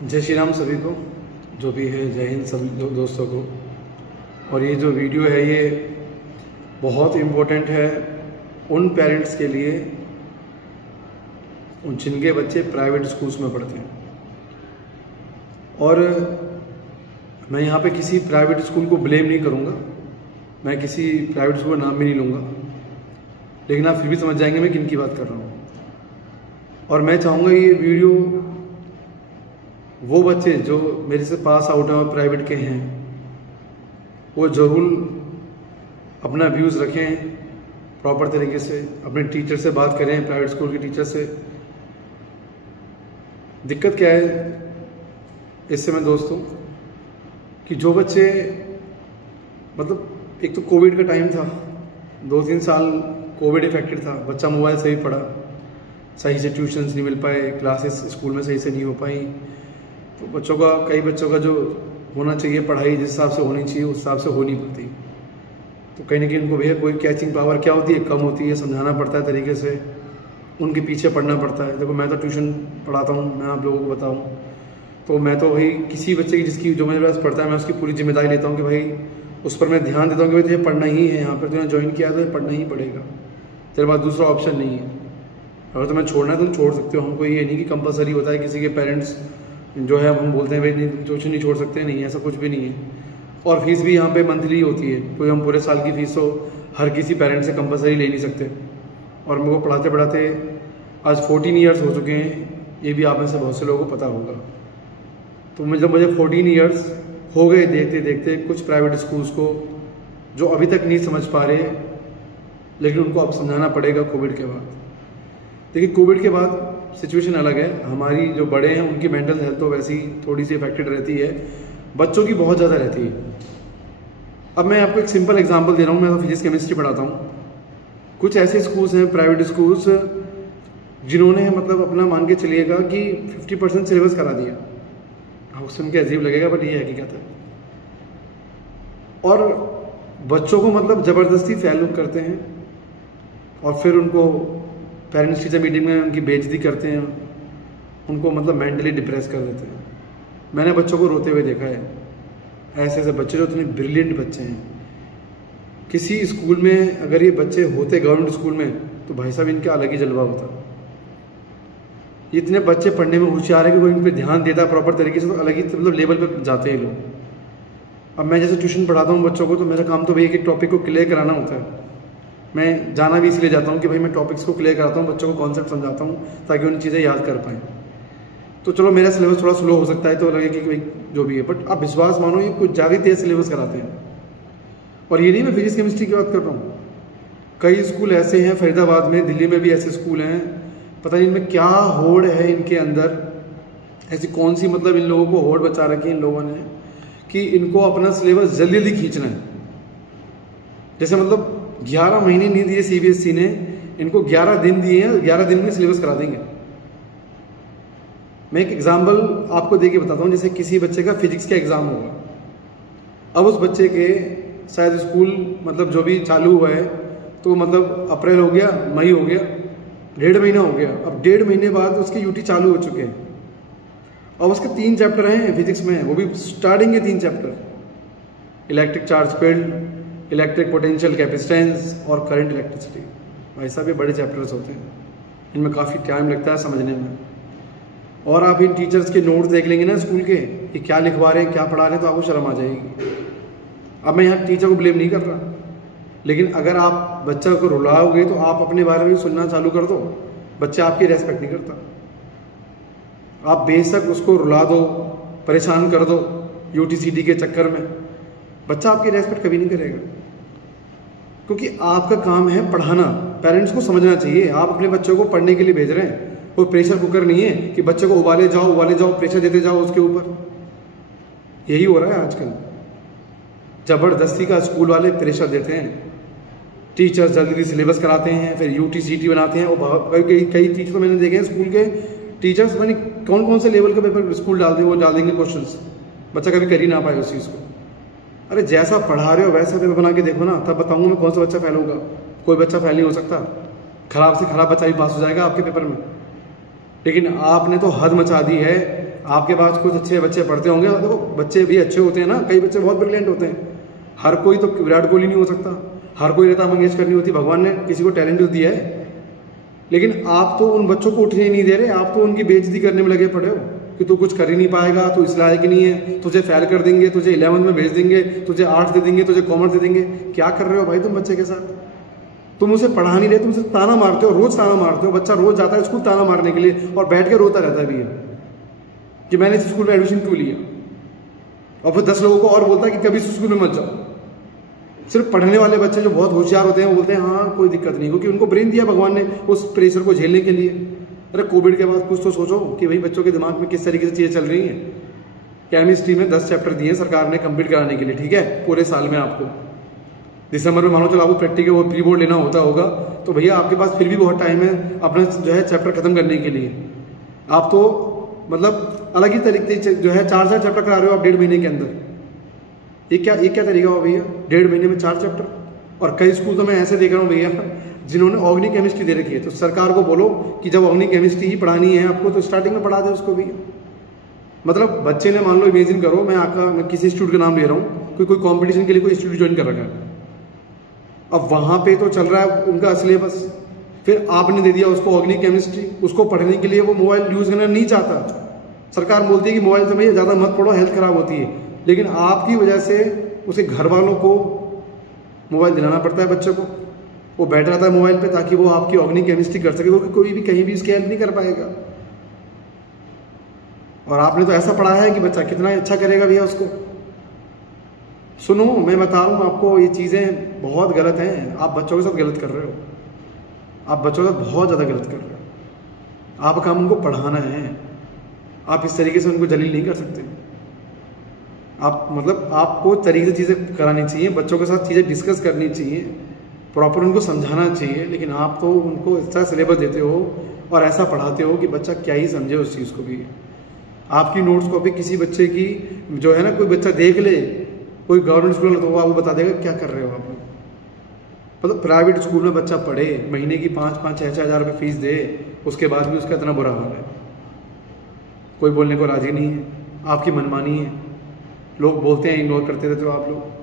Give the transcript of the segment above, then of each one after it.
जय श्री राम सभी को, जो भी है, जय हिंद सभी दोस्तों को। और ये जो वीडियो है ये बहुत इम्पोर्टेंट है उन पेरेंट्स के लिए जिनके बच्चे प्राइवेट स्कूल्स में पढ़ते हैं। और मैं यहाँ पे किसी प्राइवेट स्कूल को ब्लेम नहीं करूँगा, मैं किसी प्राइवेट स्कूल का नाम भी नहीं लूँगा, लेकिन आप फिर भी समझ जाएंगे मैं किन की बात कर रहा हूँ। और मैं चाहूँगा ये वीडियो वो बच्चे जो मेरे से पास आउट हैं और प्राइवेट के हैं वो ज़रूर अपना व्यूज़ रखें, प्रॉपर तरीके से अपने टीचर से बात करें, प्राइवेट स्कूल के टीचर से। दिक्कत क्या है इससे मैं दोस्तों कि जो बच्चे मतलब एक तो कोविड का टाइम था, 2-3 साल कोविड इफेक्टेड था, बच्चा मोबाइल से ही पढ़ा, सही से ट्यूशन्स नहीं मिल पाए, क्लासेस स्कूल में सही से नहीं हो पाई, तो बच्चों का कई बच्चों का जो होना चाहिए पढ़ाई जिस हिसाब से होनी चाहिए उस हिसाब से हो नहीं पाती। तो कहीं ना कहीं उनको भैया कोई कैचिंग पावर क्या होती है, कम होती है, समझाना पड़ता है तरीके से, उनके पीछे पढ़ना पड़ता है। देखो मैं तो ट्यूशन पढ़ाता हूँ, मैं आप लोगों को बताऊँ तो मैं तो भाई किसी बच्चे की जिसकी जो मेरे पास पढ़ता है मैं उसकी पूरी जिम्मेदारी लेता हूँ कि भाई उस पर मैं ध्यान देता हूँ कि भाई तुझे पढ़ना ही है, यहाँ पर तूने ज्वाइन किया तो पढ़ना ही पड़ेगा, तेरे पास दूसरा ऑप्शन नहीं है। अगर तुम्हें छोड़ना है तुम छोड़ सकते हो, हमको ये नहीं कि कंपलसरी होता है किसी के पेरेंट्स जो है हम बोलते हैं भाई नहीं ट्यूशन नहीं छोड़ सकते, नहीं ऐसा कुछ भी नहीं है। और फीस भी यहाँ पे मंथली होती है, कोई हम पूरे साल की फीस तो हर किसी पेरेंट से कंपलसरी ले नहीं सकते। और मेरे को पढ़ाते पढ़ाते आज 14 ईयर्स हो चुके हैं, ये भी आप में से बहुत से लोगों को पता होगा। तो जब मुझे 14 ईयर्स हो गए देखते देखते कुछ प्राइवेट स्कूल्स को जो अभी तक नहीं समझ पा रहे, लेकिन उनको अब समझाना पड़ेगा कोविड के बाद। देखिए कोविड के बाद सिचुएशन अलग है, हमारी जो बड़े हैं उनकी मेंटल हेल्थ तो वैसी थोड़ी सी इफेक्टेड रहती है, बच्चों की बहुत ज़्यादा रहती है। अब मैं आपको एक सिंपल एग्जांपल दे रहा हूँ, मैं तो फिजिक्स केमिस्ट्री पढ़ाता हूँ। कुछ ऐसे स्कूल्स हैं प्राइवेट स्कूल्स जिन्होंने मतलब अपना मान के चलिएगा कि 50% सिलेबस करा दिया। हाँ सुन के अजीब लगेगा बट ये हकीकत है। और बच्चों को मतलब ज़बरदस्ती फेल करते हैं और फिर उनको पेरेंट्स टीचर मीटिंग में उनकी बेइज्जती करते हैं, उनको मतलब मेंटली डिप्रेस कर देते हैं। मैंने बच्चों को रोते हुए देखा है, ऐसे ऐसे बच्चे जो इतने ब्रिलियंट बच्चे हैं। किसी स्कूल में अगर ये बच्चे होते गवर्नमेंट स्कूल में तो भाई साहब इनका अलग ही जलवा होता। इतने बच्चे पढ़ने में होशियार है कि कोई इन पर ध्यान देता है प्रॉपर तरीके से तो अलग ही मतलब लेवल पर जाते हैं लोग। अब मैं जैसे ट्यूशन पढ़ाता हूँ बच्चों को तो मेरा काम तो भाई एक टॉपिक को क्लियर कराना होता है। मैं जाना भी इसलिए जाता हूँ कि भाई मैं टॉपिक्स को क्लियर कराता हूँ, बच्चों को कॉन्सेप्ट समझाता हूँ ताकि उन चीज़ें याद कर पाएँ। तो चलो मेरा सिलेबस थोड़ा स्लो हो सकता है तो लगे कि भाई जो भी है, बट आप विश्वास मानो ये कुछ ज़्यादा तेज़ सिलेबस कराते हैं। और ये नहीं मैं फिजिक्स केमिस्ट्री की बात कर रहा हूँ, कई स्कूल ऐसे हैं फरीदाबाद में, दिल्ली में भी ऐसे स्कूल हैं, पता नहीं इनमें क्या होड़ है इनके अंदर, ऐसी कौन सी मतलब इन लोगों को होड़ बचा रखी है इन लोगों ने कि इनको अपना सिलेबस जल्दी जल्दी खींचना है। जैसे मतलब 11 महीने नहीं दिए सीबीएसई ने, इनको 11 दिन दिए हैं, 11 दिन में सिलेबस करा देंगे। मैं एक एग्जाम्पल आपको देके बताता हूँ, जैसे किसी बच्चे का फिजिक्स का एग्जाम होगा, अब उस बच्चे के शायद स्कूल मतलब जो भी चालू हुआ है तो मतलब अप्रैल हो गया, मई हो गया, 1.5 महीना हो गया। अब 1.5 महीने बाद उसके यूटी चालू हो चुके हैं और उसके 3 चैप्टर हैं फिजिक्स में, वो भी स्टार्टिंग के 3 chapter, electric charge field, electric potential capacitance और करंट इलेक्ट्रिसिटी। भाई साहब ये बड़े चैप्टर्स होते हैं, इनमें काफ़ी टाइम लगता है समझने में। और आप इन टीचर्स के नोट्स देख लेंगे ना स्कूल के कि क्या लिखवा रहे हैं, क्या पढ़ा रहे हैं, तो आपको शर्म आ जाएगी। अब मैं यहाँ टीचर को ब्लेम नहीं कर रहा, लेकिन अगर आप बच्चा को रुलाओगे तो आप अपने बारे में सुनना चालू कर दो, बच्चा आपकी रेस्पेक्ट नहीं करता। आप बेशक उसको रुला दो, परेशान कर दो यूटीसीटी के चक्कर में, बच्चा आपकी रेस्पेक्ट कभी नहीं करेगा, क्योंकि आपका काम है पढ़ाना। पेरेंट्स को समझना चाहिए आप अपने बच्चों को पढ़ने के लिए भेज रहे हैं, कोई प्रेशर कुकर नहीं है कि बच्चे को उबाले जाओ प्रेशर देते जाओ उसके ऊपर। यही हो रहा है आजकल, जबरदस्ती का स्कूल वाले प्रेशर देते हैं, टीचर्स जल्दी सिलेबस कराते हैं, फिर यूटीसीटी बनाते हैं। और कई टीचर तो मैंने देखे हैं स्कूल के टीचर्स पता नहीं कौन कौन से लेवल का पेपर स्कूल डाल देंगे क्वेश्चन, बच्चा कभी कर ही ना पाए उस चीज़ को। अरे जैसा पढ़ा रहे हो वैसा पेपर बना के देखो ना, तब बताऊंगा मैं कौन सा बच्चा फेल होगा। कोई बच्चा फेल नहीं हो सकता, खराब से खराब बच्चा भी पास हो जाएगा आपके पेपर में। लेकिन आपने तो हद मचा दी है, आपके पास कुछ अच्छे बच्चे पढ़ते होंगे, देखो बच्चे भी अच्छे होते हैं ना, कई बच्चे बहुत ब्रिलियंट होते हैं। हर कोई तो विराट कोहली नहीं हो सकता, हर कोई लता मंगेशकर नहीं होती। भगवान ने किसी को टैलेंट दिया है, लेकिन आप तो उन बच्चों को उठने नहीं दे रहे, आप तो उनकी बेइज्जती करने में लगे पड़े हो कि तू कुछ कर ही नहीं पाएगा, तू इस लायक नहीं है, तुझे फेल कर देंगे, तुझे 11th में भेज देंगे, तुझे आर्ट्स दे देंगे, तुझे कॉमर्स दे देंगे। क्या कर रहे हो भाई तुम बच्चे के साथ? तुम उसे पढ़ा नहीं रहे, तुम उसे ताना मारते हो, रोज ताना मारते हो। बच्चा रोज जाता है स्कूल ताना मारने के लिए और बैठ के रोता रहता है भी कि मैंने इस स्कूल में एडमिशन क्यों लिया, और फिर 10 लोगों को और बोलता है कि कभी इस स्कूल में मत जाओ। सिर्फ पढ़ने वाले बच्चे जो बहुत होशियार होते हैं वो बोलते हैं हाँ कोई दिक्कत नहीं, क्योंकि उनको ब्रेन दिया भगवान ने उस प्रेशर को झेलने के लिए। अरे कोविड के बाद कुछ तो सोचो कि भाई बच्चों के दिमाग में किस तरीके से चीज़ें चल रही हैं। केमिस्ट्री में 10 चैप्टर दिए सरकार ने कंप्लीट कराने के लिए, ठीक है, पूरे साल में। आपको दिसंबर में मानो चलो आपको प्रैक्टिकल वो प्री बोर्ड लेना होगा, तो भैया आपके पास फिर भी बहुत टाइम है अपना जो है चैप्टर खत्म करने के लिए। आप तो मतलब अलग ही तरीके से जो है 4 चैप्टर करा रहे हो आप 1.5 महीने के अंदर। ये क्या तरीका हो भैया, 1.5 महीने में 4 चैप्टर। और कई स्कूल तो मैं ऐसे देख रहा हूँ भैया जिन्होंने ऑर्गेनिक केमिस्ट्री दे रखी है, तो सरकार को बोलो कि जब ऑर्गेनिक केमिस्ट्री ही पढ़ानी है आपको तो स्टार्टिंग में पढ़ा दे उसको भी। मतलब बच्चे ने मान लो इमेजिन करो मैं किसी इंस्टीट्यूट का नाम ले रहा हूँ, कोई कॉम्पिटिशन के लिए कोई इंस्टीट्यूट ज्वाइन कर रखा है, अब वहाँ पे तो चल रहा है उनका सिलेबस, फिर आपने दे दिया उसको ऑर्गेनिक केमिस्ट्री, उसको पढ़ने के लिए वो मोबाइल यूज़ करना नहीं चाहता। सरकार बोलती है कि मोबाइल से भैया ज़्यादा मत पढ़ो, हेल्थ खराब होती है, लेकिन आपकी वजह से उसे घर वालों को मोबाइल दिलाना पड़ता है बच्चे को। वो बैठ रहता है मोबाइल पे ताकि वो आपकी ऑर्गेनिक केमिस्ट्री कर सके, क्योंकि कोई भी कहीं भी उसकी हेल्प नहीं कर पाएगा। और आपने तो ऐसा पढ़ाया है कि बच्चा कितना अच्छा करेगा भैया उसको। सुनो मैं बता रहा हूँ आपको, ये चीज़ें बहुत गलत हैं। आप बच्चों के साथ गलत कर रहे हो, आप बच्चों के साथ बहुत ज़्यादा गलत कर रहे हो। आपका काम उनको पढ़ाना है, आप इस तरीके से उनको जलील नहीं कर सकते। आप मतलब आपको तरीके से चीज़ें करानी चाहिए, बच्चों के साथ चीज़ें डिस्कस करनी चाहिए, प्रॉपर उनको समझाना चाहिए। लेकिन आप तो उनको ऐसा सिलेबस देते हो और ऐसा पढ़ाते हो कि बच्चा क्या ही समझे उस चीज़ को भी। आपकी नोट्स कॉपी किसी बच्चे की जो है ना, कोई बच्चा देख ले, कोई गवर्नमेंट स्कूल में, तो वो आपको बता देगा क्या कर रहे हो आप लोग। मतलब प्राइवेट स्कूल में बच्चा पढ़े, महीने की 5-5, 6-6 हज़ार रुपये फीस दे, उसके बाद भी उसका इतना बुरा हाल है, कोई बोलने को राजी नहीं है। आपकी मनमानी है, लोग बोलते हैं इग्नोर करते रहते हो आप लोग।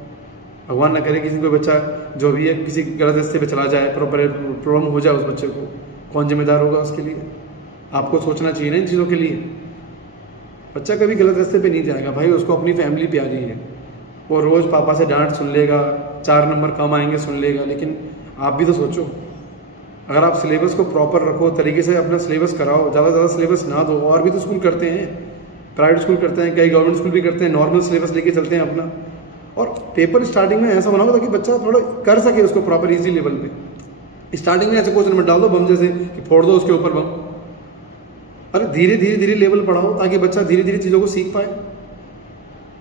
भगवान ना करे किसी को बच्चा जो भी है किसी गलत रास्ते पे चला जाए, प्रॉब्लम हो जाए उस बच्चे को, कौन जिम्मेदार होगा उसके लिए? आपको सोचना चाहिए ना इन चीज़ों के लिए। बच्चा कभी गलत रास्ते पे नहीं जाएगा भाई, उसको अपनी फैमिली प्यारी है, वो रोज़ पापा से डांट सुन लेगा, 4 नंबर कम आएंगे सुन लेगा। लेकिन आप भी तो सोचो, अगर आप सिलेबस को प्रॉपर रखो, तरीके से अपना सिलेबस कराओ, ज़्यादा से ज़्यादा सिलेबस ना दो। और भी तो स्कूल करते हैं, प्राइवेट स्कूल करते हैं, कई गवर्नमेंट स्कूल भी करते हैं, नॉर्मल सिलेबस लेके चलते हैं अपना। और पेपर स्टार्टिंग में ऐसा बनाओ ताकि बच्चा थोड़ा कर सके उसको प्रॉपर इजी लेवल पे। स्टार्टिंग में ऐसे क्वेश्चन मत डाल दो बम जैसे कि फोड़ दो उसके ऊपर बम। अरे धीरे धीरे लेवल बढ़ाओ ताकि बच्चा धीरे धीरे चीज़ों को सीख पाए।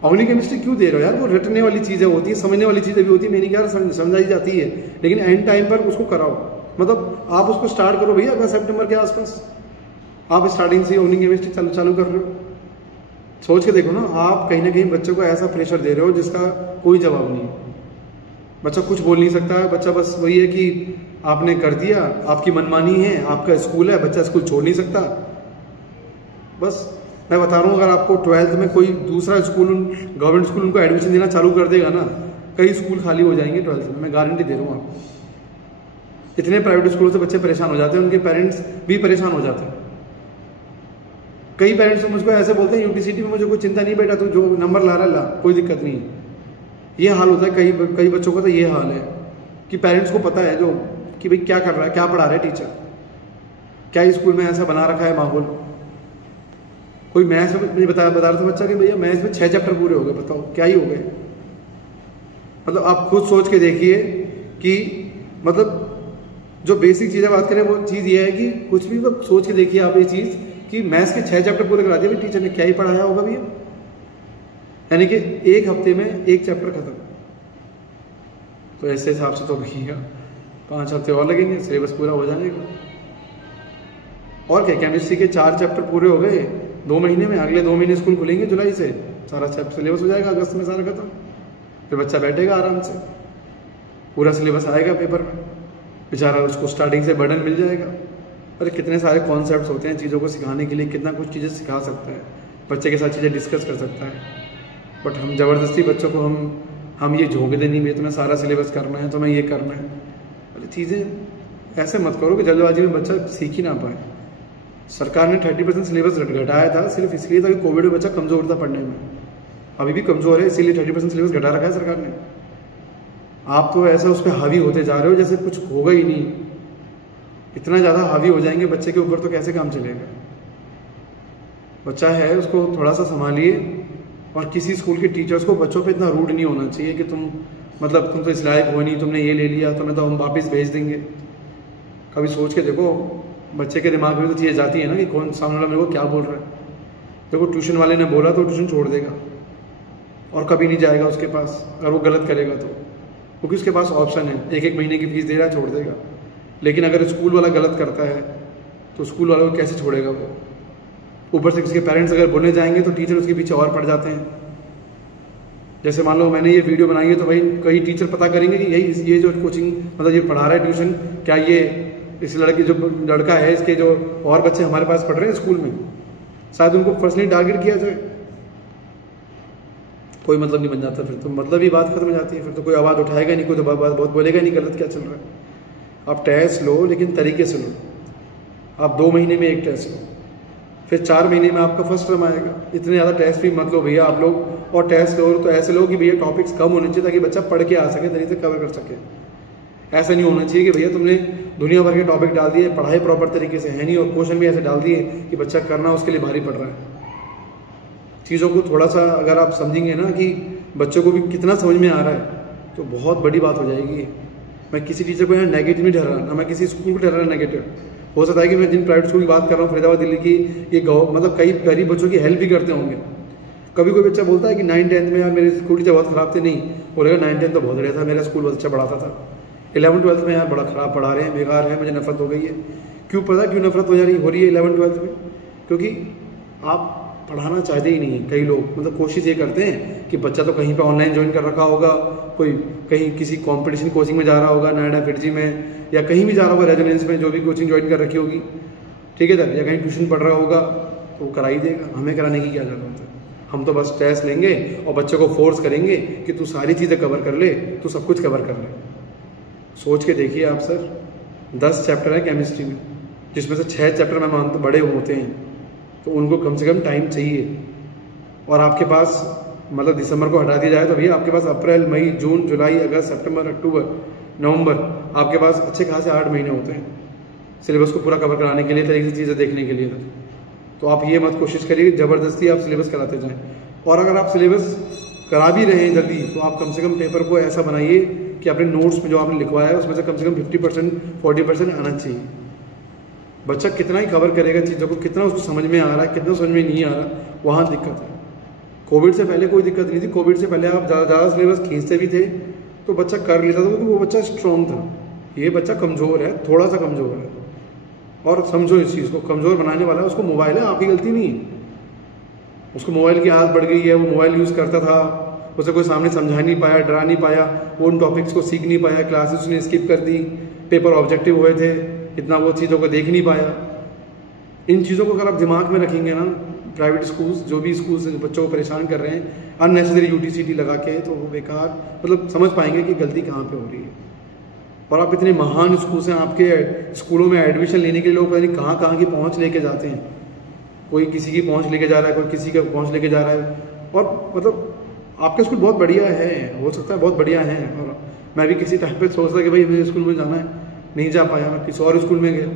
ऑर्गेनिक केमिस्ट्री क्यों दे रहे हो यार, वो रटने वाली चीज़ें होती है, समझने वाली चीज़ें भी होती है, मेरी क्या समझाई जाती है, लेकिन एंड टाइम पर उसको कराओ। मतलब आप उसको स्टार्ट करो भैया अगस्त सितंबर के आसपास, आप स्टार्टिंग से ऑर्गेनिक केमिस्ट्री चालू कर रहे हो। सोच के देखो ना, आप कहीं ना कहीं बच्चों को ऐसा प्रेशर दे रहे हो जिसका कोई जवाब नहीं है। बच्चा कुछ बोल नहीं सकता है, बच्चा बस वही है कि आपने कर दिया, आपकी मनमानी है, आपका स्कूल है, बच्चा स्कूल छोड़ नहीं सकता। बस मैं बता रहा हूँ, अगर आपको 12th में कोई दूसरा स्कूल, गवर्नमेंट स्कूल उनको एडमिशन देना चालू कर देगा ना, कई स्कूल खाली हो जाएंगे 12th में, मैं गारंटी दे रहा हूँ आपको। इतने प्राइवेट स्कूलों से बच्चे परेशान हो जाते हैं, उनके पेरेंट्स भी परेशान हो जाते हैं। कई पेरेंट्स मुझको ऐसे बोलते हैं यूटीसीटी में मुझे कोई चिंता नहीं बेटा, तू जो नंबर ला रहा ला, कोई दिक्कत नहीं है। ये हाल होता है कई बच्चों का, तो ये हाल है कि पेरेंट्स को पता है जो कि भाई क्या कर रहा है, क्या पढ़ा रहा है टीचर, क्या स्कूल में ऐसा बना रखा है माहौल। कोई मैथ्स में मुझे बता रहा था बच्चा कि भैया मैथ्स में 6 चैप्टर पूरे हो गए, बताओ क्या ही हो गए। मतलब आप खुद सोच के देखिए कि मतलब जो बेसिक चीज़ें बात करें वो चीज़ ये है कि कुछ भी मतलब सोच के देखिए आप ये चीज़ कि मैथ्स के 6 चैप्टर पूरे करा दिए भाई टीचर ने, क्या ही पढ़ाया होगा भैया। यानी कि 1 हफ्ते में 1 चैप्टर खत्म। तो ऐसे हिसाब से तो भैया 5 हफ्ते और लगेंगे, सिलेबस पूरा हो जाएगा। और क्या, केमिस्ट्री के 4 चैप्टर पूरे हो गए 2 महीने में, अगले 2 महीने स्कूल खुलेंगे जुलाई से, सारा सिलेबस हो जाएगा, अगस्त में सारा खत्म। फिर बच्चा बैठेगा आराम से, पूरा सिलेबस आएगा पेपर में, बेचारा उसको स्टार्टिंग से बर्डन मिल जाएगा। अरे कितने सारे कॉन्सेप्ट्स होते हैं चीज़ों को सिखाने के लिए, कितना कुछ चीज़ें सिखा सकता है। बच्चे के साथ चीज़ें डिस्कस कर सकता है। बट हम ज़बरदस्ती बच्चों को हम ये झोंक दे, नहीं भैया तुम्हें सारा सिलेबस करना है, तुम्हें ये करना है। अरे चीज़ें ऐसे मत करो कि जल्दबाजी में बच्चा सीख ही ना पाए। सरकार ने 30% सिलेबस घटाया था, सिर्फ इसलिए था कि कोविड में बच्चा कमज़ोर था पढ़ने में। अभी भी कमज़ोर है, इसीलिए 30% सिलेबस घटा रखा है सरकार ने। आप तो ऐसा उस पर हावी होते जा रहे हो जैसे कुछ होगा ही नहीं। इतना ज़्यादा हावी हो जाएंगे बच्चे के ऊपर तो कैसे काम चलेगा। बच्चा है, उसको थोड़ा सा संभालिए। और किसी स्कूल के टीचर्स को बच्चों पे इतना रूड नहीं होना चाहिए कि तुम तो इस लायक हो नहीं, तुमने ये ले लिया, तुम्हें तो हम वापस भेज देंगे। कभी सोच के देखो, बच्चे के दिमाग में तो चीज़ें जाती है ना कि कौन सामने वाला मेरे को क्या बोल रहा है। देखो ट्यूशन वाले ने बोला तो ट्यूशन छोड़ देगा और कभी नहीं जाएगा उसके पास, अगर वो गलत करेगा तो, क्योंकि उसके पास ऑप्शन है, 1-1 महीने की फीस दे रहा है, छोड़ देगा। लेकिन अगर स्कूल वाला गलत करता है तो स्कूल वाला को कैसे छोड़ेगा वो। ऊपर से उसके पेरेंट्स अगर बोलने जाएंगे तो टीचर उसके पीछे और पड़ जाते हैं। जैसे मान लो मैंने ये वीडियो बनाई है तो भाई कई टीचर पता करेंगे कि ये जो कोचिंग मतलब ये पढ़ा रहा है ट्यूशन, क्या ये इस लड़का है, इसके जो और बच्चे हमारे पास पढ़ रहे हैं स्कूल में, शायद उनको पर्सनली टारगेट किया जाए। कोई मतलब नहीं बन जाता, फिर तो मतलब ही बात खत्म हो जाती है। फिर तो कोई आवाज़ उठाएगा नहीं, कोई तो बहुत बोलेगा नहीं गलत क्या चल रहा है। आप टेस्ट लो लेकिन तरीके से लो। आप 2 महीने में 1 टेस्ट लो, फिर 4 महीने में आपका फर्स्ट टर्म आएगा। इतने ज़्यादा टेस्ट भी मत लो भैया आप लोग। और टेस्ट लो तो ऐसे लो कि भैया टॉपिक्स कम होने चाहिए ताकि बच्चा पढ़ के आ सके, तरीके से कवर कर सके। ऐसा नहीं होना चाहिए कि भैया तुमने दुनिया भर के टॉपिक डाल दिए, पढ़ाई प्रॉपर तरीके से है नहीं, और क्वेश्चन भी ऐसे डाल दिए कि बच्चा करना उसके लिए भारी पड़ रहा है। चीज़ों को थोड़ा सा अगर आप समझेंगे ना कि बच्चों को भी कितना समझ में आ रहा है, तो बहुत बड़ी बात हो जाएगी। मैं किसी टीचर को यहाँ नेगेटिव नहीं ठहरा, ना मैं किसी स्कूल को ठहरा नेगेटिव। हो सकता है कि मैं जिन प्राइवेट स्कूल की बात कर रहा हूँ, फरीदाबाद दिल्ली की, ये मतलब कई गरीब बच्चों की हेल्प भी करते होंगे। कभी कोई बच्चा बोलता है कि 9th-10th में यार मेरे स्कूल टीचर बहुत ख़राब थे, नहीं बोलेगा 9th-10th तो बहुत बढ़िया था, मेरा स्कूल बहुत अच्छा पढ़ाता था। 11th-12th में यार बड़ा ख़राब पढ़ा रहे हैं, बेकार है, मुझे नफरत हो गई है। क्यों पता क्यों नफरत हो रही है 11th-12th में? क्योंकि आप पढ़ाना चाहते ही नहीं है। कई लोग मतलब कोशिश ये करते हैं कि बच्चा तो कहीं पे ऑनलाइन ज्वाइन कर रखा होगा, कोई कहीं किसी कंपटीशन कोचिंग में जा रहा होगा, नोएडा फिरजी में, या कहीं भी जा रहा होगा रेजिडेंस में, जो भी कोचिंग ज्वाइन कर रखी होगी, ठीक है सर, या कहीं ट्यूशन पढ़ रहा होगा तो वो करा ही देगा। हमें कराने की क्या जरूरत है? हम तो बस टेस्ट लेंगे और बच्चों को फोर्स करेंगे कि तू सारी चीज़ें कवर कर ले, तू सब कुछ कवर कर ले। सोच के देखिए आप सर, 10 चैप्टर है केमिस्ट्री में, जिसमें से 6 चैप्टर मैं मानता बड़े होते हैं, तो उनको कम से कम टाइम चाहिए। और आपके पास मतलब दिसंबर को हटा दिया जाए तो भैया आपके पास अप्रैल, मई, जून, जुलाई, अगस्त, सितंबर, अक्टूबर, नवंबर, आपके पास अच्छे खासे 8 महीने होते हैं सिलेबस को पूरा कवर कराने के लिए, तरीके से चीज़ें देखने के लिए। तो आप ये मत कोशिश करिए ज़बरदस्ती आप सिलेबस कराते जाएं। और अगर आप सिलेबस करा भी रहे हैं जल्दी, तो आप कम से कम पेपर को ऐसा बनाइए कि अपने नोट्स में जो आपने लिखवाया है उसमें से कम 50%, 40% आना चाहिए। बच्चा कितना ही कवर करेगा चीज़ों को, कितना उसको समझ में आ रहा है, कितना समझ में नहीं आ रहा, वहाँ दिक्कत है। कोविड से पहले कोई दिक्कत नहीं थी। कोविड से पहले आप ज़्यादा सिलेबस खींचते भी थे तो बच्चा कर लेता था, क्योंकि वो बच्चा स्ट्रॉन्ग था। ये बच्चा कमज़ोर है, थोड़ा सा कमज़ोर है। और समझो इस चीज़ को, कमज़ोर बनाने वाला है उसको मोबाइल है, आपकी गलती नहीं है। उसको मोबाइल की आदत बढ़ गई है, वो मोबाइल यूज़ करता था, उसे कोई सामने समझा नहीं पाया, डरा नहीं पाया, वो उन टॉपिक्स को सीख नहीं पाया, क्लासेस उसने स्किप कर दी, पेपर ऑब्जेक्टिव हुए थे, इतना वो चीज़ों को देख नहीं पाया। इन चीज़ों को अगर आप दिमाग में रखेंगे ना, प्राइवेट स्कूल्स जो भी स्कूल्स बच्चों को परेशान कर रहे हैं अननेसेसरी UTCT लगा के, तो वो बेकार मतलब समझ पाएंगे कि गलती कहाँ पे हो रही है। और आप इतने महान स्कूल्स हैं, आपके स्कूलों में एडमिशन लेने के लिए लोग पता नहीं कहाँ कहाँ की पहुँच लेके जाते हैं। कोई किसी की पहुँच लेके जा रहा है, कोई किसी का पहुँच लेके जा रहा है। और मतलब आपके स्कूल बहुत बढ़िया है, हो सकता है बहुत बढ़िया है। और मैं भी किसी टाइम पे सोचता कि भाई मुझे स्कूल में जाना है, नहीं जा पाया, मैं किसी और स्कूल में गया।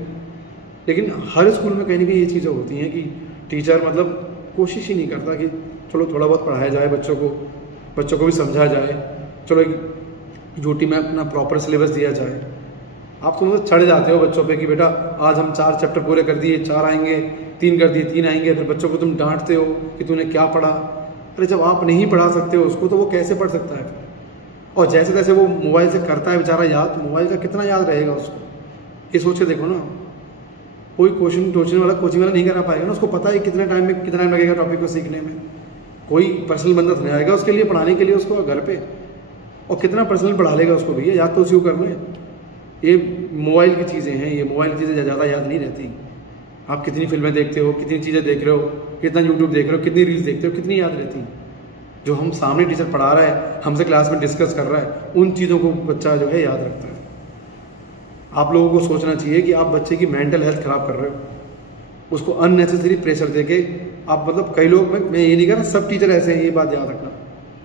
लेकिन हर स्कूल में कहीं ना कहीं ये चीज़ें होती हैं कि टीचर मतलब कोशिश ही नहीं करता कि चलो थोड़ा बहुत पढ़ाया जाए बच्चों को भी समझा जाए, चलो ड्यूटी में अपना प्रॉपर सिलेबस दिया जाए। आप तो मतलब चढ़ जाते हो बच्चों पे कि बेटा आज हम 4 चैप्टर पूरे कर दिए, 4 आएंगे, 3 कर दिए, 3 आएंगे। फिर बच्चों को तुम डांटते हो कि तूने क्या पढ़ा। अरे जब आप नहीं पढ़ा सकते हो उसको, तो वो कैसे पढ़ सकता है? और जैसे तैसे वो मोबाइल से करता है बेचारा याद, तो मोबाइल का कितना याद रहेगा उसको? ये सोच के देखो ना। कोई कोचिंग वाला नहीं करा पाएगा ना, उसको पता है कितना टाइम लगेगा टॉपिक को सीखने में। कोई पर्सनल बंदा नहीं आएगा उसके लिए पढ़ाने के लिए उसको घर पे, और कितना पर्सनल पढ़ा लेगा उसको भैया, याद तो उसी को करना है। ये मोबाइल की चीज़ें हैं, ये मोबाइल की चीज़ें ज़्यादा याद नहीं रहती। आप कितनी फिल्में देखते हो, कितनी चीज़ें देख रहे हो, कितना यूट्यूब देख रहे हो, कितनी रील्स देखते हो, कितनी याद रहती हैं। जो हम सामने टीचर पढ़ा रहा है, हमसे क्लास में डिस्कस कर रहा है, उन चीज़ों को बच्चा जो है याद रखता है। आप लोगों को सोचना चाहिए कि आप बच्चे की मेंटल हेल्थ ख़राब कर रहे हो, उसको अननेसेसरी प्रेशर देके आप, मतलब कई लोग, मैं ये नहीं कह रहा सब टीचर ऐसे हैं, ये बात याद रखना,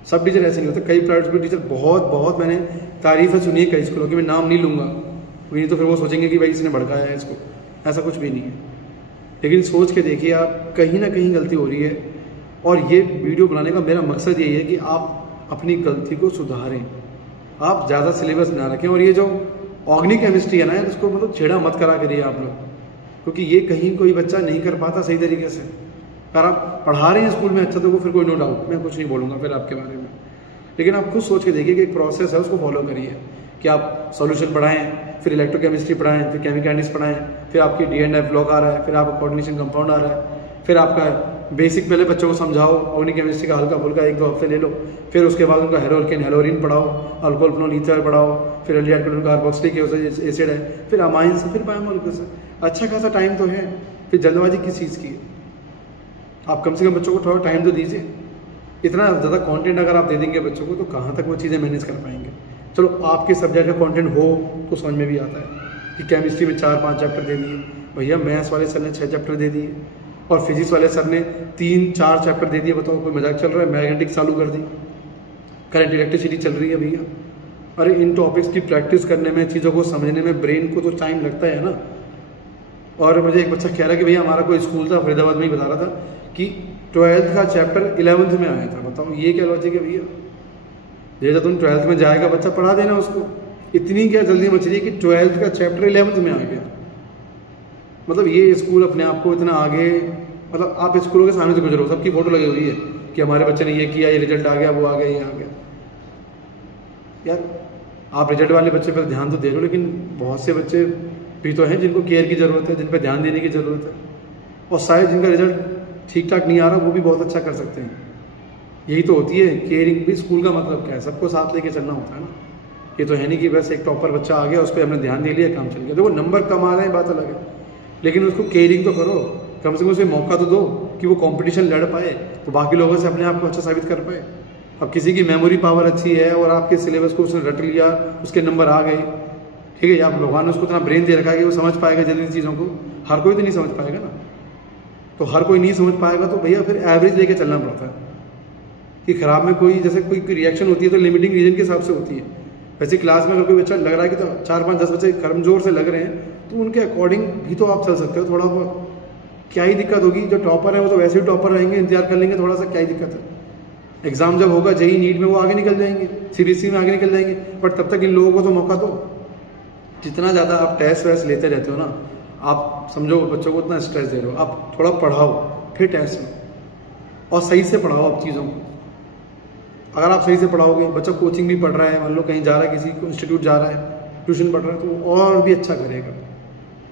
सब टीचर ऐसे नहीं होते। कई प्राइवेट स्कूल टीचर बहुत मैंने तारीफ़ें सुनी है कई स्कूलों की, मैं नाम नहीं लूँगा, नहीं तो फिर वो सोचेंगे कि भाई इसने भड़काया है इसको, ऐसा कुछ भी नहीं है। लेकिन सोच के देखिए आप, कहीं ना कहीं गलती हो रही है। और ये वीडियो बनाने का मेरा मकसद यही है कि आप अपनी गलती को सुधारें, आप ज़्यादा सिलेबस ना रखें। और ये जो ऑर्गेनिक केमिस्ट्री है ना, इसको मतलब छेड़ा मत करा करिए आप लोग, क्योंकि ये कहीं कोई बच्चा नहीं कर पाता सही तरीके से। अगर आप पढ़ा रहे हैं स्कूल में अच्छा, तो वो फिर कोई नो डाउट, मैं कुछ नहीं बोलूँगा फिर आपके बारे में। लेकिन आप खुद सोच के देखिए कि एक प्रोसेस है, उसको फॉलो करिए कि आप सॉल्यूशन पढ़ाएं, फिर इलेक्ट्रोकेमिस्ट्री पढ़ाएं, फिर केमिकैनिक्स पढ़ाएं, फिर आपकी D&F ब्लॉक आ रहा है, फिर आपका कोऑर्डिनेशन कंपाउंड आ रहा है, फिर आपका बेसिक पहले बच्चों को समझाओ, ऑर्गेनिक केमिस्ट्री का हल्का फुल्का 1-2 हफ्ते ले लो, फिर उसके बाद उनका हेलोल्केन हेलोरिन पढ़ाओ, अल्कोहल फिनोल ईथर पढ़ाओ, फिर एल्डिहाइड कार्बोक्सिलिक एसिड है, फिर अमाइंस, फिर बायोमोलिक्यूल्स। अच्छा खासा टाइम तो है, फिर जल्दबाजी किस चीज़ की है? आप कम से कम बच्चों को थोड़ा टाइम तो दीजिए। इतना ज़्यादा कंटेंट अगर आप दे देंगे बच्चों को, तो कहाँ तक वो चीज़ें मैनेज कर पाएंगे? चलो आपके सब्जेक्ट का कंटेंट हो तो समझ में भी आता है कि केमिस्ट्री में 4-5 चैप्टर दे दिए, भैया मैथ्स वाले सर ने 6 चैप्टर दे दिए, और फिजिक्स वाले सर ने 3-4 चैप्टर दे दिए। बताओ, कोई मजाक चल रहा है? मैग्नेटिक्स चालू कर दी, करंट इलेक्ट्रिसिटी चल रही है भैया। अरे इन टॉपिक्स की प्रैक्टिस करने में, चीज़ों को समझने में ब्रेन को तो टाइम लगता है ना। और मुझे एक बच्चा कह रहा कि भैया हमारा कोई स्कूल था फरीदाबाद में ही, बता रहा था कि 12th का चैप्टर 11th में आया था। बताओ ये क्या लॉजिक है भैया? जैसा तुम 12th में जाएगा बच्चा, पढ़ा देना उसको। इतनी क्या जल्दी मच रही है कि 12th का चैप्टर 11th में आ गया? मतलब ये स्कूल अपने आप को इतना आगे, मतलब आप स्कूलों के सामने से गुजरो, सबकी फोटो लगी हुई है कि हमारे बच्चे ने ये किया, ये रिजल्ट आ गया, वो आ गया, ये आ गया। यार आप रिजल्ट वाले बच्चे पर ध्यान तो दे लो, लेकिन बहुत से बच्चे भी तो हैं जिनको केयर की ज़रूरत है, जिन पर ध्यान देने की ज़रूरत है, और शायद जिनका रिजल्ट ठीक ठाक नहीं आ रहा वो भी बहुत अच्छा कर सकते हैं। यही तो होती है केयरिंग भी। स्कूल का मतलब क्या है? सबको साथ लेके चलना होता है ना। ये तो है नहीं कि बस एक टॉपर बच्चा आ गया, उस पर हमने ध्यान दे लिया, काम चल गया। देखो नंबर कम आ रहे हैं बात अलग है, लेकिन उसको केयरिंग तो करो, कम से कम उसे मौका तो दो कि वो कंपटीशन लड़ पाए, तो बाकी लोगों से अपने आप को अच्छा साबित कर पाए। अब किसी की मेमोरी पावर अच्छी है और आपके सिलेबस को उसने रट लिया, उसके नंबर आ गए, ठीक है, आप भगवान ने उसको इतना ब्रेन दे रखा है कि वो समझ पाएगा जल्दी चीज़ों को। हर कोई तो नहीं समझ पाएगा ना, तो हर कोई नहीं समझ पाएगा तो भैया फिर एवरेज लेके चलना पड़ता है कि खराब में कोई, जैसे कोई रिएक्शन होती है तो लिमिटिंग रीजन के हिसाब से होती है। वैसे क्लास में अगर कोई बच्चा लग रहा है कि तो 4-5-10 बच्चे कमजोर से लग रहे हैं, तो उनके अकॉर्डिंग भी तो आप चल सकते हो थोड़ा बहुत। क्या ही दिक्कत होगी? जो टॉपर है वो तो वैसे ही टॉपर रहेंगे, इंतजार कर लेंगे थोड़ा सा, क्या ही दिक्कत है? एग्जाम जब होगा जेईई नीट में वो आगे निकल जाएंगे, सीबीएसई में आगे निकल जाएंगे, बट तब तक इन लोगों को तो मौका दो। जितना ज़्यादा आप टेस्ट वेस्ट लेते रहते हो ना, आप समझो बच्चों को उतना स्ट्रेस दे रहे हो। आप थोड़ा पढ़ाओ फिर टेस्ट में, और सही से पढ़ाओ आप चीज़ों को। अगर आप सही से पढ़ाओगे, बच्चा कोचिंग भी पढ़ रहा है, मान लो कहीं जा रहा है, किसी इंस्टीट्यूट जा रहा है, ट्यूशन पढ़ रहा है, तो वो और भी अच्छा करेगा।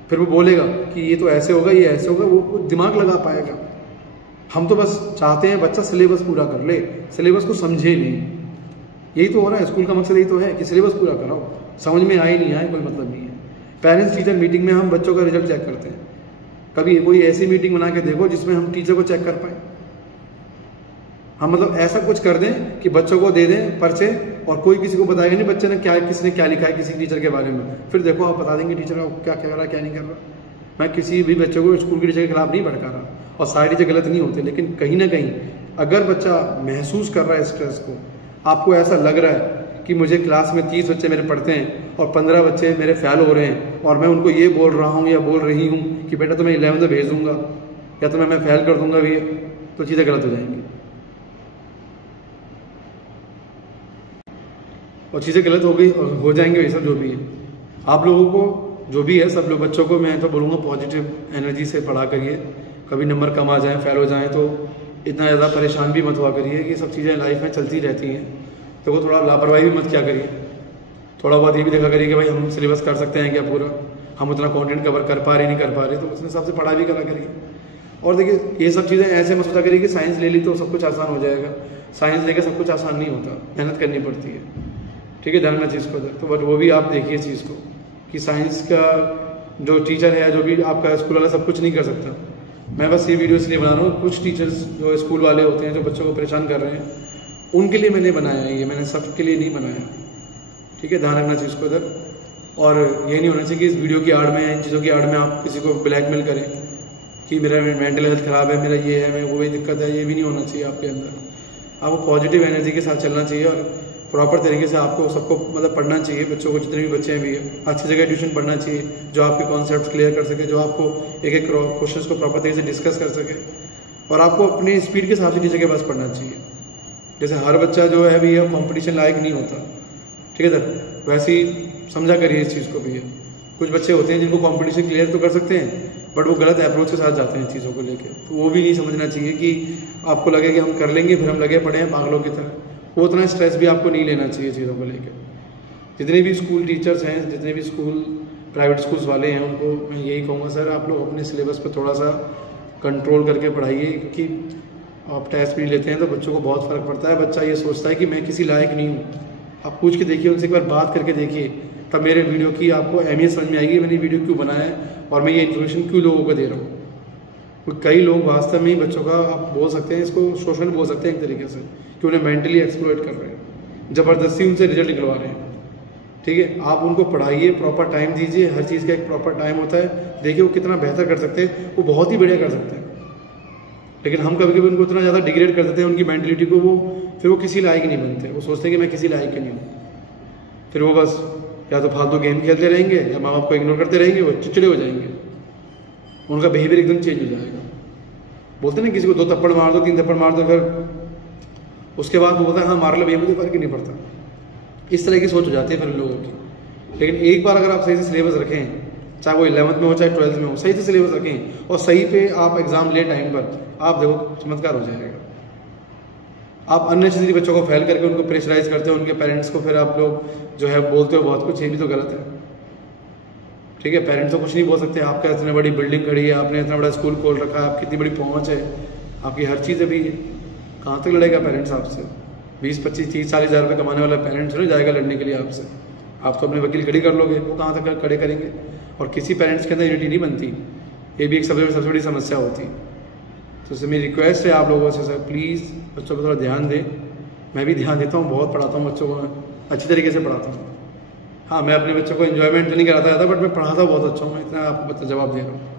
फिर वो बोलेगा कि ये तो ऐसे होगा, ये ऐसे होगा, वो दिमाग लगा पाएगा। हम तो बस चाहते हैं बच्चा सिलेबस पूरा कर ले, सिलेबस को समझे नहीं। यही तो हो रहा है, स्कूल का मकसद यही तो है कि सिलेबस पूरा कराओ, समझ में आए नहीं आए कोई मतलब नहीं है। पेरेंट्स टीचर मीटिंग में हम बच्चों का रिजल्ट चेक करते हैं। कभी कोई ऐसी मीटिंग बना के देखो जिसमें हम टीचर को चेक कर पाए। हम मतलब ऐसा कुछ कर दें कि बच्चों को दे दें पर्चे, और कोई किसी को बताएगा नहीं बच्चे ने क्या, किसने क्या लिखा है किसी टीचर के बारे में। फिर देखो आप बता देंगे टीचर क्या कर रहा है, क्या नहीं कर रहा। मैं किसी भी बच्चे को स्कूल के टीचर के खिलाफ नहीं भड़का रहा, और सारे टीचर गलत नहीं होते, लेकिन कहीं ना कहीं अगर बच्चा महसूस कर रहा है स्ट्रेस को, आपको ऐसा लग रहा है कि मुझे क्लास में 30 बच्चे मेरे पढ़ते हैं और 15 बच्चे मेरे फेल हो रहे हैं, और मैं उनको ये बोल रहा हूँ या बोल रही हूँ कि बेटा तुम्हें 11th भेज दूंगा या तुम्हें मैं फेल कर दूंगा भी, तो चीज़ें गलत हो जाएंगी। और चीज़ें गलत हो जाएंगे ये सब जो भी है। आप लोगों को जो भी है, सब लोग बच्चों को मैं तो बोलूँगा पॉजिटिव एनर्जी से पढ़ा करिए। कभी नंबर कम आ जाए, फेल हो जाएँ, तो इतना ज़्यादा परेशान भी मत हुआ करिए कि सब चीज़ें लाइफ में चलती रहती हैं। तो वो थोड़ा लापरवाही भी मत क्या करिए। थोड़ा बहुत ये भी देखा करिए कि भाई हम सिलेबस कर सकते हैं क्या पूरा, हम उतना कंटेंट कवर कर पा रहे नहीं कर पा रहे, तो उस हिसाब से पढ़ाई भी करा करिए। और देखिए ये सब चीज़ें ऐसे मत सोचा करिए कि साइंस ले ली तो सब कुछ आसान हो जाएगा। साइंस लेकर सब कुछ आसान नहीं होता, मेहनत करनी पड़ती है, ठीक है, ध्यान में चीज़ को। तो बट वो भी आप देखिए चीज़ को कि साइंस का जो टीचर है, जो भी आपका स्कूल वाला, सब कुछ नहीं कर सकता। मैं बस ये वीडियो इसलिए बना रहा हूँ, कुछ टीचर्स जो स्कूल वाले होते हैं जो बच्चों को परेशान कर रहे हैं उनके लिए मैंने बनाया है, ये मैंने सबके लिए नहीं बनाया। ठीक है, ध्यान रखना चाहिए इसको इधर। और ये नहीं होना चाहिए कि इस वीडियो की आड़ में, इन चीज़ों की आड़ में आप किसी को ब्लैकमेल करें कि मेरा मेंटल हेल्थ ख़राब है, मेरा ये है, मेरे को वही दिक्कत है। ये भी नहीं होना चाहिए आपके अंदर। आपको पॉजिटिव एनर्जी के साथ चलना चाहिए और प्रॉपर तरीके से आपको सबको मतलब पढ़ना चाहिए। बच्चों को जितने भी बच्चे हैं भी अच्छी जगह ट्यूशन पढ़ना चाहिए जो आपके कॉन्सेप्ट क्लियर कर सके, जो आपको एक एक क्वेश्चन को प्रॉपर तरीके से डिस्कस कर सके। और आपको अपनी स्पीड के हिसाब से टीचर के पास पढ़ना चाहिए। जैसे हर बच्चा जो है भैया कॉम्पिटिशन लायक नहीं होता, ठीक है सर, वैसे ही समझा करिए इस चीज़ को भैया। कुछ बच्चे होते हैं जिनको कॉम्पिटिशन क्लियर तो कर सकते हैं बट वो गलत अप्रोच के साथ जाते हैं चीज़ों को लेके, तो वो भी नहीं समझना चाहिए कि आपको लगे कि हम कर लेंगे फिर हम लगे पड़े हैं पागलों की तरह। वो उतना स्ट्रेस भी आपको नहीं लेना चाहिए चीज़ों को लेकर। जितने भी स्कूल टीचर्स हैं, जितने भी स्कूल प्राइवेट स्कूल्स वाले हैं, उनको मैं यही कहूँगा सर आप लोग अपने सिलेबस पर थोड़ा सा कंट्रोल करके पढ़ाइए, क्योंकि आप टेस्ट भी लेते हैं तो बच्चों को बहुत फ़र्क पड़ता है। बच्चा ये सोचता है कि मैं किसी लायक नहीं हूँ। आप पूछ के देखिए उनसे, एक बार बात करके देखिए, तब मेरे वीडियो की आपको अहमियत समझ में आएगी, मैंने वीडियो क्यों बनाया है और मैं ये इन्फॉर्मेशन क्यों लोगों को दे रहा हूँ। कई लोग वास्तव में ही बच्चों का, आप बोल सकते हैं इसको शोषण बोल सकते हैं एक तरीके से, कि उन्हें मेंटली एक्सप्लॉइट कर रहे हैं, ज़बरदस्ती उनसे रिजल्ट निकलवा रहे हैं। ठीक है, आप उनको पढ़ाइए, प्रॉपर टाइम दीजिए, हर चीज़ का एक प्रॉपर टाइम होता है। देखिए वो कितना बेहतर कर सकते हैं, वो बहुत ही बढ़िया कर सकते हैं। लेकिन हम कभी कभी उनको इतना ज़्यादा डिग्रेड कर देते हैं उनकी मेंटलिटी को, फिर वो किसी लायक नहीं बनते। वो सोचते हैं कि मैं किसी लायक नहीं हूँ। फिर वो बस या तो फालतू गेम खेलते रहेंगे या माँ बाप को इग्नोर करते रहेंगे, वो चिड़चिड़े हो जाएंगे, उनका बिहेवियर एकदम चेंज हो जाएगा। बोलते ना किसी को 2 थप्पड़ मार दो, 3 थप्पड़ मार दो, फिर उसके बाद वो बोलता है हाँ मार लो भैया, मुझे फर्क ही नहीं पड़ता। इस तरह की सोच हो जाती है फिर लोगों की। लेकिन एक बार अगर आप सही से सिलेबस रखें, चाहे वो 11th में हो चाहे 12th में हो, सही से सिलेबस रखें और सही पे आप एग्ज़ाम लें टाइम पर, आप देखो चमत्कार हो जाएगा। आप अननेसेसरी बच्चों को फेल करके उनको प्रेशराइज करते हो, उनके पेरेंट्स को फिर आप लोग जो है बोलते हो बहुत कुछ, ये भी तो गलत है। ठीक है, पेरेंट्स तो कुछ नहीं बोल सकते, आपका इतनी बड़ी बिल्डिंग खड़ी है, आपने इतना बड़ा स्कूल खोल रखा है, आपकी इतनी बड़ी पहुंच है, आपकी हर चीज़ अभी कहाँ तक लड़ेगा पेरेंट्स आपसे। 20, 25, 30, 40 हज़ार रुपये कमाने वाला पेरेंट्स नहीं जाएगा लड़ने के लिए आपसे। आप तो अपने वकील खड़ी कर लोगे, वो कहाँ तक खड़े करेंगे। और किसी पेरेंट्स के अंदर यूनिटी नहीं बनती, ये भी एक सबसे बड़ी समस्या होती। तो इससे मेरी रिक्वेस्ट है आप लोगों से सर, प्लीज़ बच्चों पर थोड़ा ध्यान दें। मैं भी ध्यान देता हूँ, बहुत पढ़ाता हूँ बच्चों को, अच्छी तरीके से पढ़ाता हूँ। हाँ, मैं अपने बच्चों को एंजॉयमेंट तो नहीं कराता जाता, बट मैं पढ़ाता बहुत अच्छा हूँ, मैं इतना आपको जवाब दे रहा हूँ।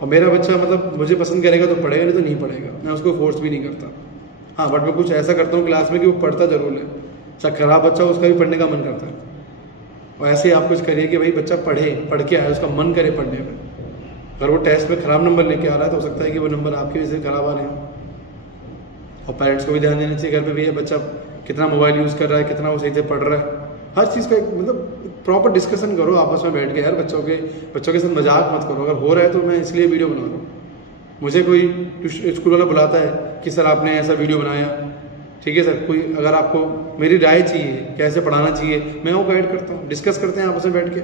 और मेरा बच्चा मतलब मुझे पसंद करेगा तो पढ़ेगा, नहीं तो नहीं पढ़ेगा, मैं उसको फोर्स भी नहीं करता। हाँ, बट मैं कुछ ऐसा करता हूँ क्लास में कि वो पढ़ता ज़रूर है। चाहे खराब बच्चा हो, उसका भी पढ़ने का मन करता है। और ऐसे ही आप कुछ करिए कि भाई बच्चा पढ़े, पढ़ के आए, उसका मन करे पढ़ने में। अगर वो टेस्ट में ख़राब नंबर लेके आ रहा है तो हो सकता है कि वो नंबर आपकी वजह से ख़राब आ रहे हो। और पेरेंट्स को भी ध्यान देना चाहिए घर पे भी, बच्चा कितना मोबाइल यूज़ कर रहा है, कितना वो सही से पढ़ रहा है। हर चीज़ का एक मतलब प्रॉपर डिस्कशन करो आपस में बैठ के यार। बच्चों के साथ मजाक मत करो। अगर हो रहा है तो मैं इसलिए वीडियो बना रहा हूँ। मुझे कोई स्कूल वाला बुलाता है कि सर आपने ऐसा वीडियो बनाया, ठीक है सर, कोई अगर आपको मेरी राय चाहिए कैसे पढ़ाना चाहिए, मैं वो गाइड करता हूँ, डिस्कस करते हैं आपस में बैठ के,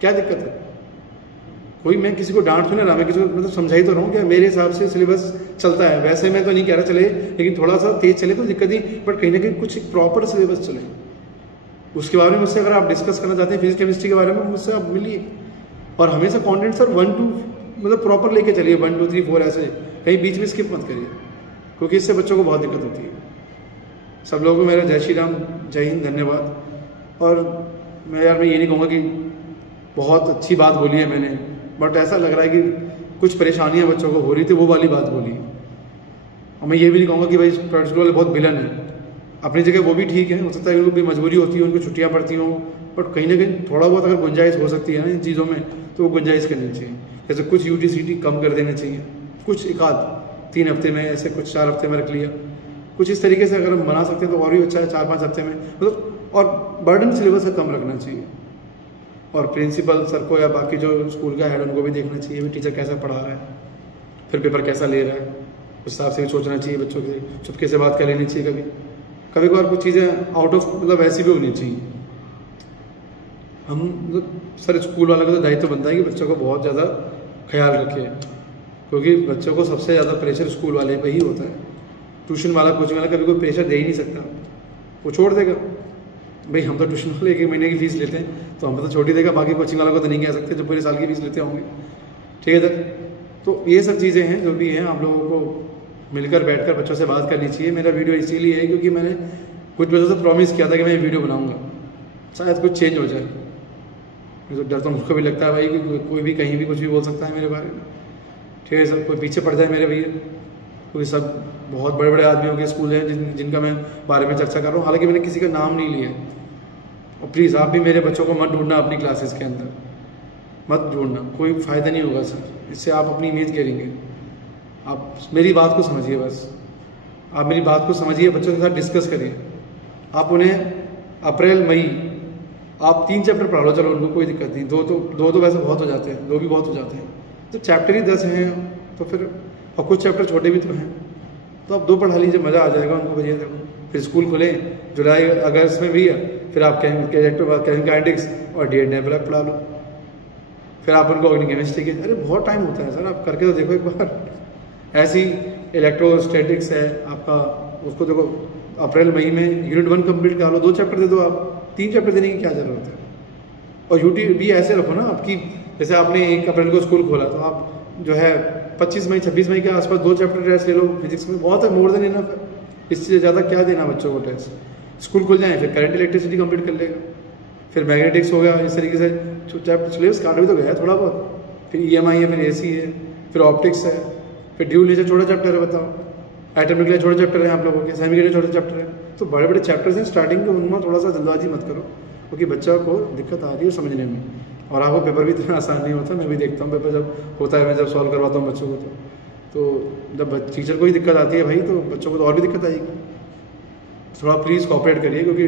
क्या दिक्कत है। कोई मैं किसी को डांट तो नहीं रहा, मैं किसी को मतलब समझाई तो रहा हूँ कि मेरे हिसाब से सिलेबस चलता है। वैसे मैं तो नहीं कह रहा चले, लेकिन थोड़ा सा तेज चले तो दिक्कत ही, बट कहीं ना कहीं कुछ प्रॉपर सिलेबस चले। उसके बारे में मुझसे अगर आप डिस्कस करना चाहते हैं फिजिक्स केमिस्ट्री के बारे में, मुझसे आप मिलिए। और हमेशा कंटेंट सर 1 2 मतलब प्रॉपर लेके चलिए, 1 2 3 4 ऐसे, कहीं बीच में स्किप मत करिए, क्योंकि इससे बच्चों को बहुत दिक्कत होती है। सब लोगों को मेरा जय श्री राम, जय हिंद, धन्यवाद। और मैं ये नहीं कहूँगा कि बहुत अच्छी बात बोली है मैंने, बट ऐसा लग रहा है कि कुछ परेशानियाँ बच्चों को हो रही थी, वो वाली बात बोली। और मैं ये भी नहीं कहूँगा कि भाई प्राइवेट स्कूल वाले बहुत विलन है, अपनी जगह वो भी ठीक है। हो सकता है उनको भी मजबूरी होती है, उनको छुट्टियाँ पड़ती हों, बट कहीं ना कहीं थोड़ा बहुत अगर गुंजाइश हो सकती है ना इन चीज़ों में, तो वो गुंजाइश करनी चाहिए। जैसे कुछ UTCT कम कर देना चाहिए, कुछ एक आध 3 हफ्ते में, ऐसे कुछ 4 हफ्ते में रख लिया, कुछ इस तरीके से अगर हम बना सकते हैं तो और भी अच्छा है। 4-5 हफ्ते में मतलब, और बर्डन सिलेबस का कम रखना चाहिए। और प्रिंसिपल सर को या बाकी जो स्कूल का हेड उनको भी देखना चाहिए भी टीचर कैसा पढ़ा रहा है, फिर पेपर कैसा ले रहा है, उस हिसाब से भी सोचना चाहिए। बच्चों के चुपके से बात कर लेनी चाहिए, कभी कभार कुछ चीज़ें आउट ऑफ मतलब ऐसी भी होनी चाहिए। हम मतलब सर स्कूल वालों का तो दायित्व बनता है कि बच्चों को बहुत ज़्यादा ख्याल रखें, क्योंकि बच्चों को सबसे ज़्यादा प्रेशर स्कूल वाले पे ही होता है। ट्यूशन वाला, कोचिंग वाला कभी कोई प्रेशर दे ही नहीं सकता, वो छोड़ देगा। भाई हम तो ट्यूशन वाले 1 महीने की फीस लेते हैं तो हम तो छोड़ ही देगा, बाकी कोचिंग वाला को तो नहीं कह सकते जो पूरे साल की फीस लेते होंगे। ठीक है सर, तो ये सब चीज़ें हैं जो भी हैं, आप लोगों को मिलकर बैठकर बच्चों से बात करनी चाहिए। मेरा वीडियो इसीलिए है क्योंकि मैंने कुछ बच्चों से प्रॉमिस किया था कि मैं ये वीडियो बनाऊँगा, शायद कुछ चेंज हो जाए। मुझे तो डर तो मुझको भी लगता है भाई कि कोई भी कहीं भी कुछ भी बोल सकता है मेरे बारे में, ठीक है। सब कोई पीछे पड़ जाए मेरे भैया, क्योंकि सब बहुत बड़े बड़े आदमियों के स्कूल हैं जिनका मैं बारे में चर्चा कर रहा हूँ, हालांकि मैंने किसी का नाम नहीं लिया। और प्लीज़ आप भी मेरे बच्चों को मत ढूंढना अपनी क्लासेस के अंदर, मत ढूंढना, कोई फ़ायदा नहीं होगा सर, इससे आप अपनी इमेज गिरेंगे। आप मेरी बात को समझिए, बस आप मेरी बात को समझिए, बच्चों के साथ डिस्कस करिए। आप उन्हें अप्रैल मई आप 3 चैप्टर पढ़ा लो, चलो उनको कोई दिक्कत नहीं, दो तो वैसे बहुत हो जाते हैं, 2 भी बहुत हो जाते हैं, तो चैप्टर ही 10 हैं तो फिर, और कुछ चैप्टर छोटे भी तो हैं, तो आप 2 पढ़ा लीजिए, मज़ा आ जाएगा उनको। भैया देखो फिर स्कूल खुले जुलाई अगस्त में भैया, फिर आप काइनेटिक्स और DNF पढ़ा लो, फिर आप उनको ऑर्गेनिक केमिस्ट्री के, अरे बहुत टाइम होता है सर, आप करके तो देखो एक बार। ऐसी इलेक्ट्रोस्टैटिक्स है आपका, उसको देखो अप्रैल मई में यूनिट 1 कंप्लीट करा लो, 2 चैप्टर दे दो, आप 3 चैप्टर देने की क्या ज़रूरत है। और यूटी भी ऐसे रखो ना आपकी, जैसे आपने 1 अप्रैल को स्कूल खोला तो आप जो है 25 मई 26 मई के आसपास 2 चैप्टर टेस्ट ले लो फिजिक्स में, बहुत है, मोर देन इनफ है। इससे ज़्यादा क्या देना बच्चों को टेस्ट। स्कूल खुल जाए फिर करंट इलेक्ट्रिसिटी कंप्लीट कर लेगा, फिर मैग्नेटिक्स हो गया, इस तरीके से चैप्टर सिलेबस काट भी तो गया है थोड़ा बहुत, फिर EMI है, फिर AC है, फिर ऑप्टिक्स है, फिर ड्यूल नेचर छोटा चैप्टर है, बताओ एटम के लिए छोटे चैप्टर हैं आप लोगों के, सेमी के लिए छोटे चैप्टर हैं, तो बड़े बड़े चैप्टर्स हैं स्टार्टिंग के, उनमें थोड़ा सा जल्दबाजी मत करो, क्योंकि बच्चा को दिक्कत आ रही है समझने में, और आपको पेपर भी इतना आसान नहीं होता। मैं भी देखता हूँ पेपर जब होता है, मैं जब सॉल्व करवाता हूँ बच्चों को, तो जब टीचर को ही दिक्कत आती है भाई, तो बच्चों को तो और भी दिक्कत आएगी। थोड़ा प्लीज़ कोऑपरेट करिए, क्योंकि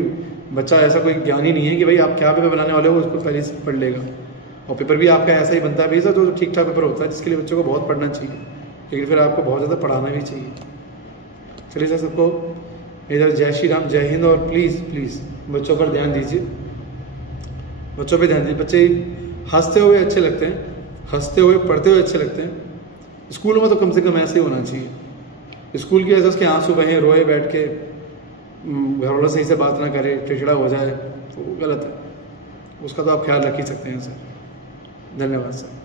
बच्चा ऐसा कोई ज्ञानी नहीं है कि भाई आप क्या पेपर बनाने वाले हो उसको पहले से पढ़ लेगा, और पेपर भी आपका ऐसा ही बनता है भाई सर, तो ठीक ठाक पेपर होता है, जिसके लिए बच्चों को बहुत पढ़ना चाहिए, लेकिन फिर आपको बहुत ज़्यादा पढ़ाना भी चाहिए। चलिए सर, सबको मेरा जय श्री राम, जय हिंद, और प्लीज़ बच्चों पर ध्यान दीजिए, बच्चों पे ध्यान दीजिए। बच्चे हंसते हुए अच्छे लगते हैं, हंसते हुए पढ़ते हुए अच्छे लगते हैं, स्कूलों में तो कम से कम ऐसे ही होना चाहिए। स्कूल की वजह से उसके आंसू बहें, रोए बैठ के, घर वालों सही से बात ना करे, चिड़चिड़ा हो जाए, तो गलत है, उसका तो आप ख्याल रख ही सकते हैं सर। धन्यवाद सर।